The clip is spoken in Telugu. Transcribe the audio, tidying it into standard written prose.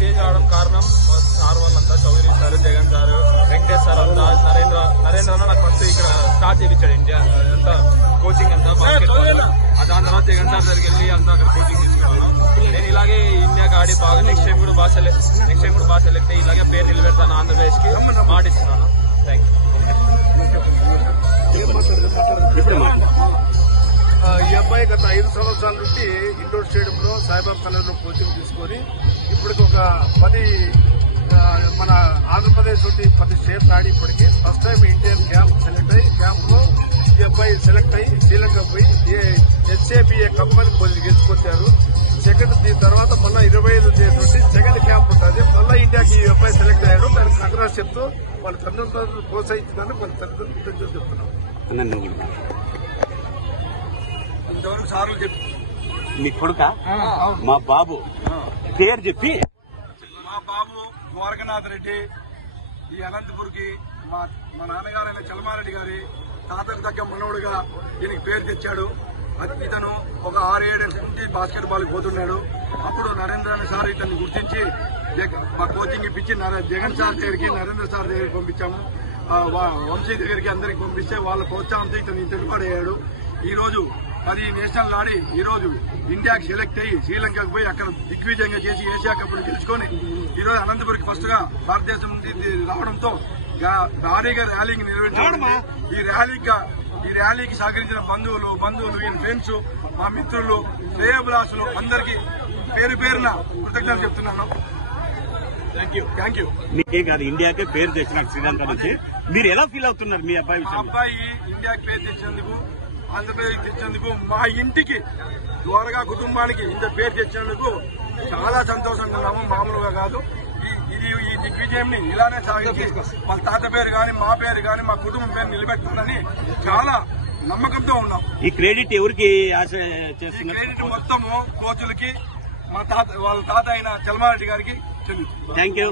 స్టేజ్ రావడం కారణం సార్ వాళ్ళంతా Chowdary sir, Jagan sir, Venkatesh sir అంతా, నరేంద్ర నాకు ఫస్ట్ ఇక్కడ స్టార్ట్ చేయించాడు ఇండియా అంతా కోచింగ్ అంతా బాస్కెట్బాల్. దాని తర్వాత జగన్ సార్ దగ్గరికి వెళ్ళి అంతా అక్కడ కోచింగ్ తీసుకున్నాను. నేను ఇలాగే ఇండియాకి ఆడి బాగా నెక్స్ట్ టైం కూడా బాగా సెలెక్ట్ అయ్యి ఇలాగే పేరు నిలబెడతాను ఆంధ్రప్రదేశ్ కి మాటిస్తున్నాను. Thank you. ఈ అబ్బాయి గత 5 సంవత్సరాల నుండి ఇండోర్ స్టేడియంలో సాయిబాబా కలర్లో కోచింగ్ తీసుకొని ఇప్పటికి ఒక 10 మన ఆంధ్రప్రదేశ్ నుండి 10 స్టేట్స్ ఆడి ఇప్పటికి first time Indian camp select అయ్యి క్యాంప్ లో ఈ అబ్బాయి సెలెక్ట్ అయ్యి శ్రీలంక పోయి SABA కప్ అని గెలుచుకొచ్చారు. సెకండ్ దీని తర్వాత మళ్ళీ 25 తేదీ నుండి సెకండ్ క్యాంప్ ఉంటుంది. మళ్ళీ ఇండియాకి ఈ అబ్బాయి సెలెక్ట్ అయ్యాడు. దానికి సంక్రాంతి చెప్తూ వాళ్ళ తల్లిదండ్రులను ప్రోత్సహించడానికి వాళ్ళ తల్లిదండ్రులు చెప్తున్నాం. ఇంతవరకు సార్లు చెప్పి మీ కొడుక మా బాబు పేరు చెప్పి మా బాబు ద్వారకనాథ్ రెడ్డి ఈ అనంతపూర్కి మా నాన్నగారైన చలమారెడ్డి గారి తాతకు తగ్గ మనవుడుగా దీనికి పేరు తెచ్చాడు. ఇతను ఒక 6-7 నుంచి బాస్కెట్ బాల్ పోతున్నాడు. అప్పుడు నరేంద్ర సార్ ఇతన్ని గుర్తించి మా కోచింగ్ ఇప్పించి జగన్ సార్ దగ్గరికి, నరేంద్ర సార్ దగ్గరికి పంపించాము. వంశీ దగ్గరికి అందరికి పంపిస్తే వాళ్ళ ప్రోత్సాహంతో ఇతను ఇంటర్పాడయ్యాడు. ఈ రోజు 10 నేషనల్ ఆడి ఈ రోజు ఇండియాకి సెలెక్ట్ అయ్యి శ్రీలంకకు పోయి అక్కడ దిగ్విజయంగా చేసి ఏషియా కప్ గెలుచుకొని ఈ రోజు అనంతపురికి ఫస్ట్ గా భారతదేశం నుండి రావడంతో భారీగా ర్యాలీకి నిర్వహించారు. ఈ ర్యాలీకి సహకరించిన బంధువులు ఈయన ఫ్రెండ్స్, మా మిత్రులు, శ్రేయోభిలాషులు అందరికీ పేరు పేరున కృతజ్ఞతలు చెప్తున్నాను. Thank you. మీకే కాదు ఇండియాకే పేరు తెచ్చినాడు శ్రీలంక నుంచి. మీరు ఎలా ఫీల్ అవుతున్నారు మీ అబ్బాయి? అబ్బాయి ఇండియాకి పేరు తెచ్చినందుకు, ఆంధ్రప్రదేశ్ తెచ్చినందుకు, మా ఇంటికి ద్వారగా కుటుంబానికి ఇంత పేరు తెచ్చినందుకు చాలా సంతోషంగా ఉన్నాము. మామూలుగా కాదు. ఈ దిగ్విజయం ఇలానే సాగించి వాళ్ళ తాత పేరు గాని, మా పేరు గాని, మా కుటుంబం పేరు నిలబెట్టాలని చాలా నమ్మకంతో ఉన్నాం. ఈ క్రెడిట్ ఎవరికి ఆశ చేస్తున్నారు? క్రెడిట్ మొత్తము కోచులకి, వాళ్ళ తాత అయిన చలమారెడ్డి గారికి చెందుతుంది. Thank you.